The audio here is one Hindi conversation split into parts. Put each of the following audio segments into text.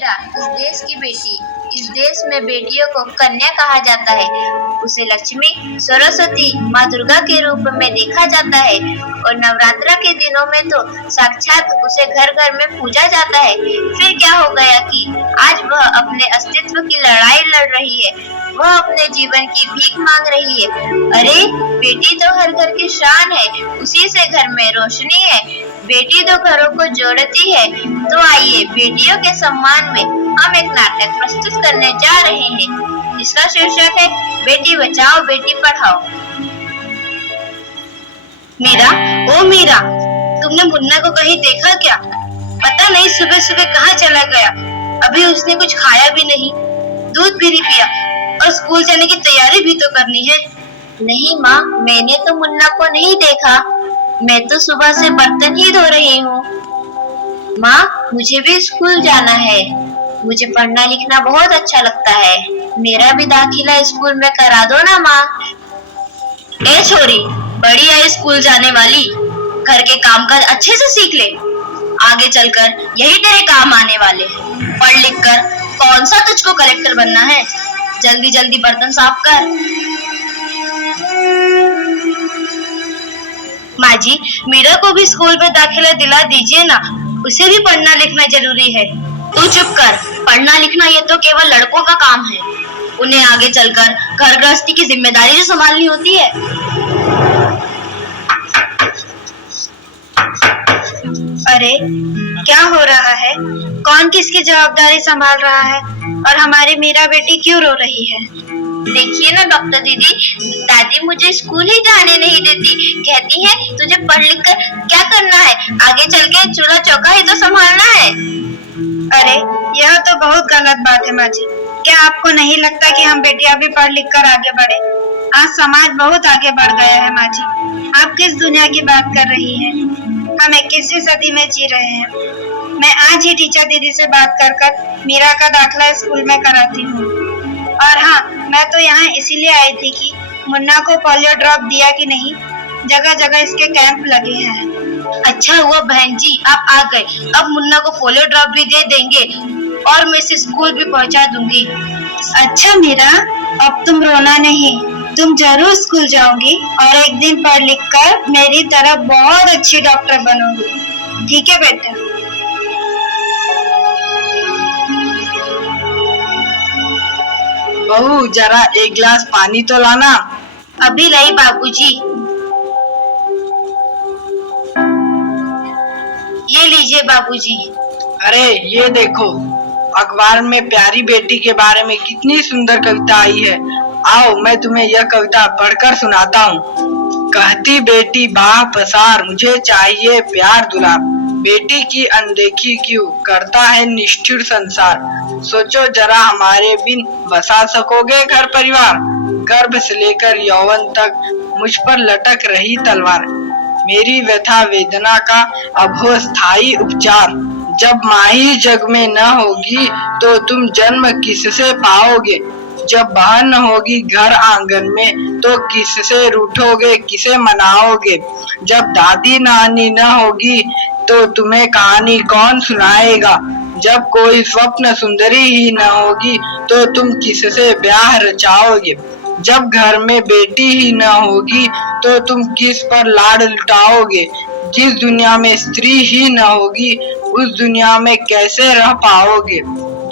मीरा इस देश की बेटी। इस देश में बेटियों को कन्या कहा जाता है। उसे लक्ष्मी, सरस्वती, माँ दुर्गा के रूप में देखा जाता है और नवरात्रा के दिनों में तो साक्षात उसे घर घर में पूजा जाता है। फिर क्या हो गया कि आज वह अपने अस्तित्व की लड़ाई लड़ रही है। वह अपने जीवन की भीख मांग रही है। अरे बेटी तो हर घर की शान है, उसी से घर में रोशनी है। बेटी तो घरों को जोड़ती है। तो आइए बेटियों के सम्मान में हम एक नाटक प्रस्तुत करने जा रहे हैं, जिसका शीर्षक है बेटी बचाओ बेटी पढ़ाओ। मीरा, ओ मीरा, तुमने मुन्ना को कहीं देखा क्या? पता नहीं सुबह सुबह कहाँ चला गया। अभी उसने कुछ खाया भी नहीं, दूध भी नहीं पिया और स्कूल जाने की तैयारी भी तो करनी है। नहीं माँ, मैंने तो मुन्ना को नहीं देखा। मैं तो सुबह से बर्तन ही धो रही हूँ। माँ, मुझे भी स्कूल जाना है। मुझे पढ़ना लिखना बहुत अच्छा लगता है। मेरा भी दाखिला स्कूल में करा दो ना माँ। ए छोरी, बड़ी आई स्कूल जाने वाली, घर के काम काज अच्छे से सीख ले। आगे चलकर यही तेरे काम आने वाले। पढ़ लिख कर कौन सा तुझको कलेक्टर बनना है? जल्दी जल्दी बर्तन साफ कर। माँ जी, मीरा को भी स्कूल में दाखिला दिला दीजिए ना, उसे भी पढ़ना लिखना जरूरी है। तू चुप कर, पढ़ना लिखना ये तो केवल लड़कों का काम है। उन्हें आगे चलकर घर गृहस्थी की जिम्मेदारी जो संभालनी होती है। अरे क्या हो रहा है? कौन किसकी जवाबदारी संभाल रहा है और हमारी मीरा बेटी क्यों रो रही है? देखिए ना डॉक्टर दीदी, दादी मुझे स्कूल ही जाने नहीं देती। कहती है तुझे पढ़ लिख कर क्या करना है, आगे चल के चूल्हा चौका ही तो संभालना है। अरे यह तो बहुत गलत बात है माँ जी। क्या आपको नहीं लगता कि हम बेटियां भी पढ़ लिख कर आगे बढ़े? आज समाज बहुत आगे बढ़ गया है माँ जी। आप किस दुनिया की बात कर रही हैं? हम 21वीं सदी में जी रहे हैं। मैं आज ही टीचर दीदी से बात कर मीरा का दाखिला स्कूल में कराती हूँ। और हाँ, मैं तो यहाँ इसीलिए आई थी कि मुन्ना को पोलियो ड्रॉप दिया कि नहीं। जगह जगह इसके कैंप लगे हैं। अच्छा हुआ बहन जी आप आ गए। अब मुन्ना को पोलियो ड्रॉप भी दे देंगे और मैं इसे स्कूल भी पहुँचा दूंगी। अच्छा मीरा, अब तुम रोना नहीं, तुम जरूर स्कूल जाओगी और एक दिन पढ़ लिख कर मेरी तरह बहुत अच्छी डॉक्टर बनोगी। ठीक है बेटा? बहू, जरा एक गिलास पानी तो लाना। अभी लाई बाबूजी। ये लीजिए बाबूजी। अरे ये देखो, अखबार में प्यारी बेटी के बारे में कितनी सुंदर कविता आई है। आओ मैं तुम्हें यह कविता पढ़कर सुनाता हूँ। कहती बेटी बाह पसार, मुझे चाहिए प्यार दुलार। बेटी की अनदेखी क्यों करता है निष्ठुर संसार। सोचो जरा हमारे बिन बसा सकोगे घर परिवार। गर्भ से लेकर यौवन तक मुझ पर लटक रही तलवार। मेरी व्यथा वेदना का अब हो स्थायी उपचार। जब माँ ही जग में न होगी तो तुम जन्म किससे पाओगे। जब बहन न होगी घर आंगन में तो किससे रूठोगे, किसे मनाओगे। जब दादी नानी न होगी तो तुम्हें कहानी कौन सुनाएगा। जब कोई स्वप्न सुंदरी ही न होगी तो तुम किससे ब्याह रचाओगे। जब घर में बेटी ही न होगी तो तुम किस पर लाड लुटाओगे। जिस दुनिया में स्त्री ही न होगी उस दुनिया में कैसे रह पाओगे।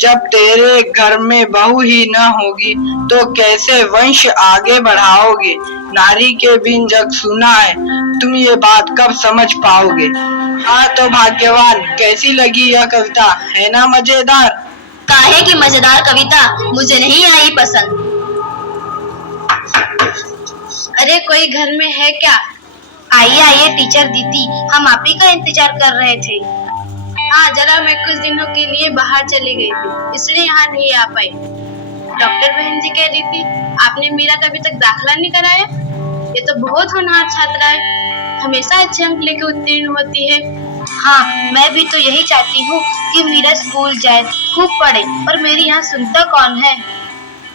जब तेरे घर में बहू ही न होगी तो कैसे वंश आगे बढ़ाओगे। नारी के बिन जग सुना है, तुम ये बात कब समझ पाओगे। हाँ तो भाग्यवान, कैसी लगी यह कविता, है ना मजेदार? काहे की मजेदार कविता मुझे नहीं आई पसंद। अरे कोई घर में है क्या? आइए आइए टीचर दीदी, हम आप ही का इंतजार कर रहे थे। हाँ जरा मैं कुछ दिनों के लिए बाहर चली गई थी, इसलिए यहाँ नहीं आ पाई। डॉक्टर बहन जी कह रही थी आपने मीरा का अभी तक दाखिला नहीं कराया। ये तो बहुत होनहार छात्रा है, हमेशा अच्छे अंक लेके उत्तीर्ण होती है। हाँ मैं भी तो यही चाहती हूँ कि मीरा स्कूल जाए, खूब पढ़े, और मेरी यहाँ सुनता कौन है।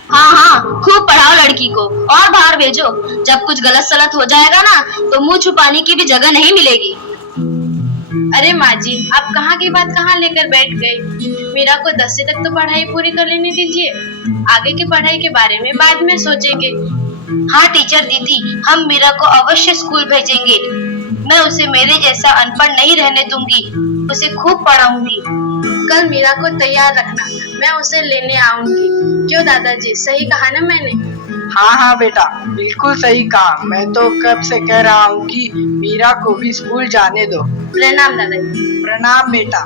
हाँ हाँ खूब पढ़ाओ लड़की को और बाहर भेजो। जब कुछ गलत सलत हो जाएगा ना तो मुंह छुपाने की भी जगह नहीं मिलेगी। अरे माँ जी, आप कहाँ की बात कहाँ लेकर बैठ गए। मीरा को 10वीं तक तो पढ़ाई पूरी कर लेने दीजिए, आगे की पढ़ाई के बारे में बाद में सोचेंगे। हाँ टीचर दीदी, हम मीरा को अवश्य स्कूल भेजेंगे। मैं उसे मेरे जैसा अनपढ़ नहीं रहने दूंगी, उसे खूब पढ़ाऊंगी। कल मीरा को तैयार रखना, मैं उसे लेने आऊंगी। क्यों दादाजी, सही कहा ना मैंने? हाँ हाँ बेटा, बिल्कुल सही कहा। मैं तो कब से कह रहा हूँ कि मीरा को भी स्कूल जाने दो। प्रणाम दादाजी। प्रणाम बेटा।